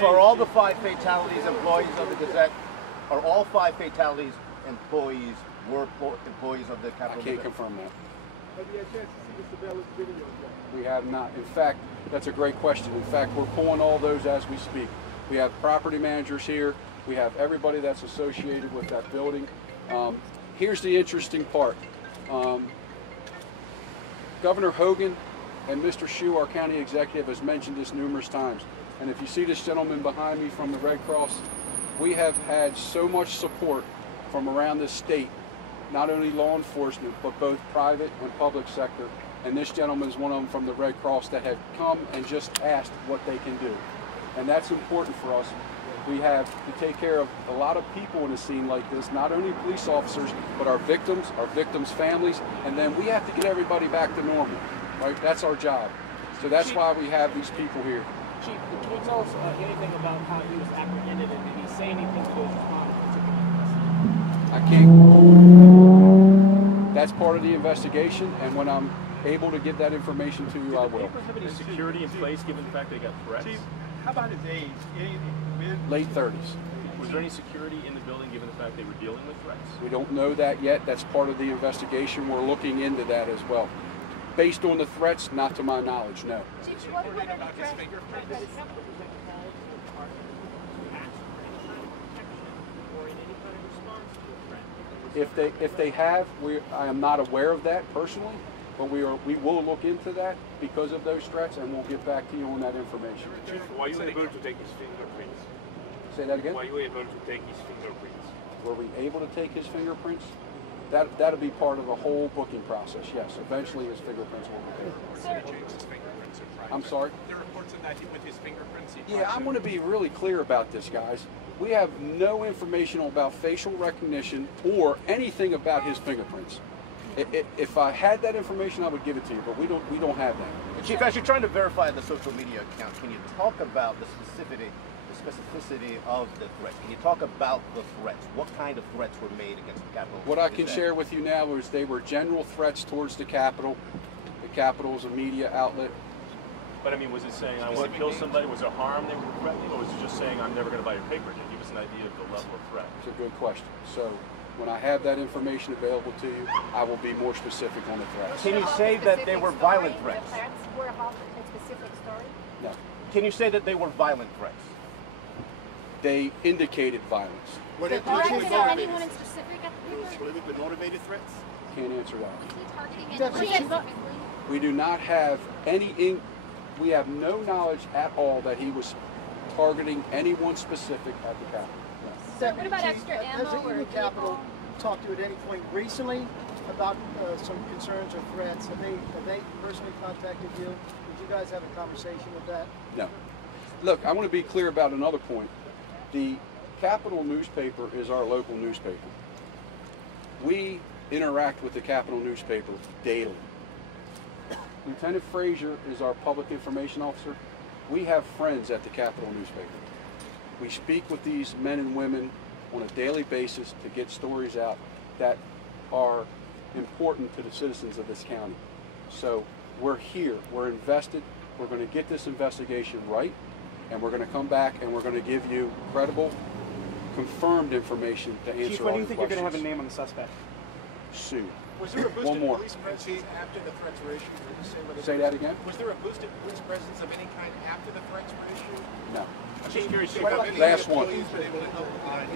Chief, are all the 5 fatalities employees of the Gazette? Are all 5 fatalities employees of the Capitol? I can't confirm that. Have you had a chance to see the surveillance video yet? We have not. In fact, that's a great question. In fact, we're pulling all those as we speak. We have property managers here. We have everybody that's associated with that building. Here's the interesting part. Governor Hogan and Mr. Hsu, our county executive, has mentioned this numerous times. And if you see this gentleman behind me from the Red Cross, we have had so much support from around the state, not only law enforcement, but both private and public sector. And this gentleman is one of them from the Red Cross that have come and just asked what they can do. And that's important for us. We have to take care of a lot of people in a scene like this, not only police officers, but our victims' families, and then we have to get everybody back to normal, right? That's our job. So that's Chief, why we have these people here. Chief, can you tell us anything about how he was apprehended, and did he say anything to those responders? I can't. That's part of the investigation, and when I'm able to give that information to you, I will. Did the papers have any security in place given the fact they got threats? Chief, how about his age? Late 30s. Was there any security in the building given the fact they were dealing with threats? We don't know that yet. That's part of the investigation. We're looking into that as well. Based on the threats, not to my knowledge, no. Chief, what are the threats? If they have, I am not aware of that personally, but we will look into that because of those threats, and we'll get back to you on that information. Chief, were you able to take his fingerprints? Say that again? Were you able to take his fingerprints? Were we able to take his fingerprints? That'll be part of the whole booking process, yes. Eventually his fingerprints will be taken. I'm sorry? There are reports of that with his fingerprints. Yeah, I'm going to be really clear about this, guys. We have no information about facial recognition or anything about his fingerprints. If I had that information, I would give it to you, but we don't have that. Chief, as you're trying to verify the social media account, can you talk about the specificity of the threats? Can you talk about the threats? What kind of threats were made against the Capitol? What I can share with you now is they were general threats towards the Capitol. The Capitol is a media outlet. But I mean, was it saying, I want to kill somebody? Was there harm they were threatening? Or was it just saying, I'm never going to buy your paper again? Give us an idea of the level of threat. It's a good question. So when I have that information available to you, I will be more specific on the threats. Can you say that they were violent threats? The threats were about a specific story? No. Can you say that they were violent threats? They indicated violence. Were they targeting anyone in specific at the paper? Were they motivated threats? Can't answer that. Was he targeting anyone specifically? We do not have we have no knowledge at all that he was targeting anyone specific at the Capitol. So what about extra ammo Has the or Union Capitol talked to you at any point recently about some concerns or threats? Have they personally contacted you? Did you guys have a conversation with that? No. Look, I want to be clear about another point. The Capitol newspaper is our local newspaper. We interact with the Capitol newspaper daily. Lieutenant Frazier is our public information officer. We have friends at the Capitol newspaper. We speak with these men and women on a daily basis to get stories out that are important to the citizens of this county. So we're here, we're invested, we're going to get this investigation right, and we're going to come back and we're going to give you credible, confirmed information to answer Chief, all when do your you think you're going to have a questions. name on the suspect? Sue. Was there a boosted One more. police presence after the threats were issued? Say that again? Was there a boosted police presence of any kind after the threats were issued? No. I'm just curious, Chief, Have any Last one. employees been able to help ID?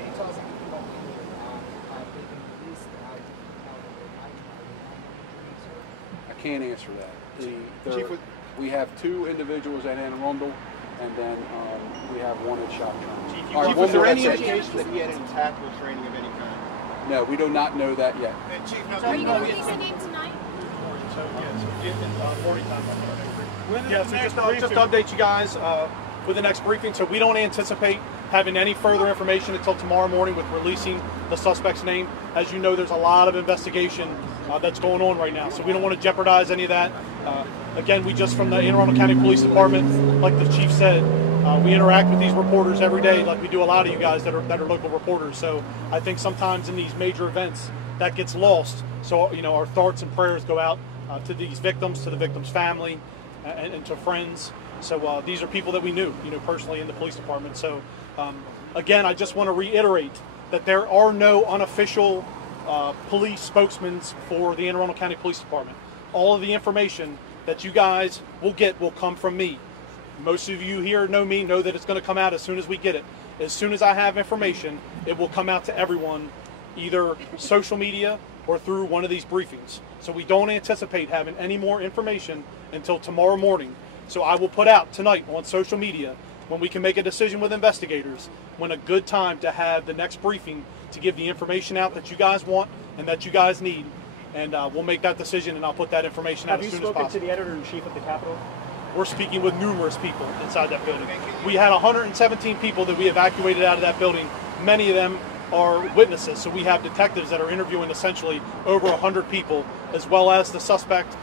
I can't answer that. We have 2 individuals at Anne Arundel, and then we have 1 at Shotgun. All right, Chief, one was there more, any that's it. indication that he had any tactical training of any kind? No, we do not know that yet. And Chief, So are you going to release a name tonight? Yeah, so just to update you guys with the next briefing. So we don't anticipate having any further information until tomorrow morning with releasing the suspect's name. As you know, there's a lot of investigation that's going on right now, so we don't want to jeopardize any of that. Again, we just from the Anne Arundel County Police Department, like the chief said, we interact with these reporters every day, like we do a lot of you guys that are local reporters. So I think sometimes in these major events that gets lost. So our thoughts and prayers go out to these victims, to the victims' family, and to friends. So these are people that we knew, personally in the police department. So again, I just want to reiterate that there are no unofficial police spokesmen for the Anne Arundel County Police Department. All of the information that you guys will get will come from me. Most of you here know me, know that it's going to come out as soon as we get it. As soon as I have information, it will come out to everyone, either social media or through one of these briefings. So we don't anticipate having any more information until tomorrow morning. So I will put out tonight on social media, when we can make a decision with investigators, when a good time to have the next briefing to give the information out that you guys want and that you guys need. And we'll make that decision, and I'll put that information out as soon as possible. Have you spoken to the editor-in-chief of the Capitol? We're speaking with numerous people inside that building. We had 117 people that we evacuated out of that building. Many of them are witnesses. So we have detectives that are interviewing essentially over 100 people, as well as the suspect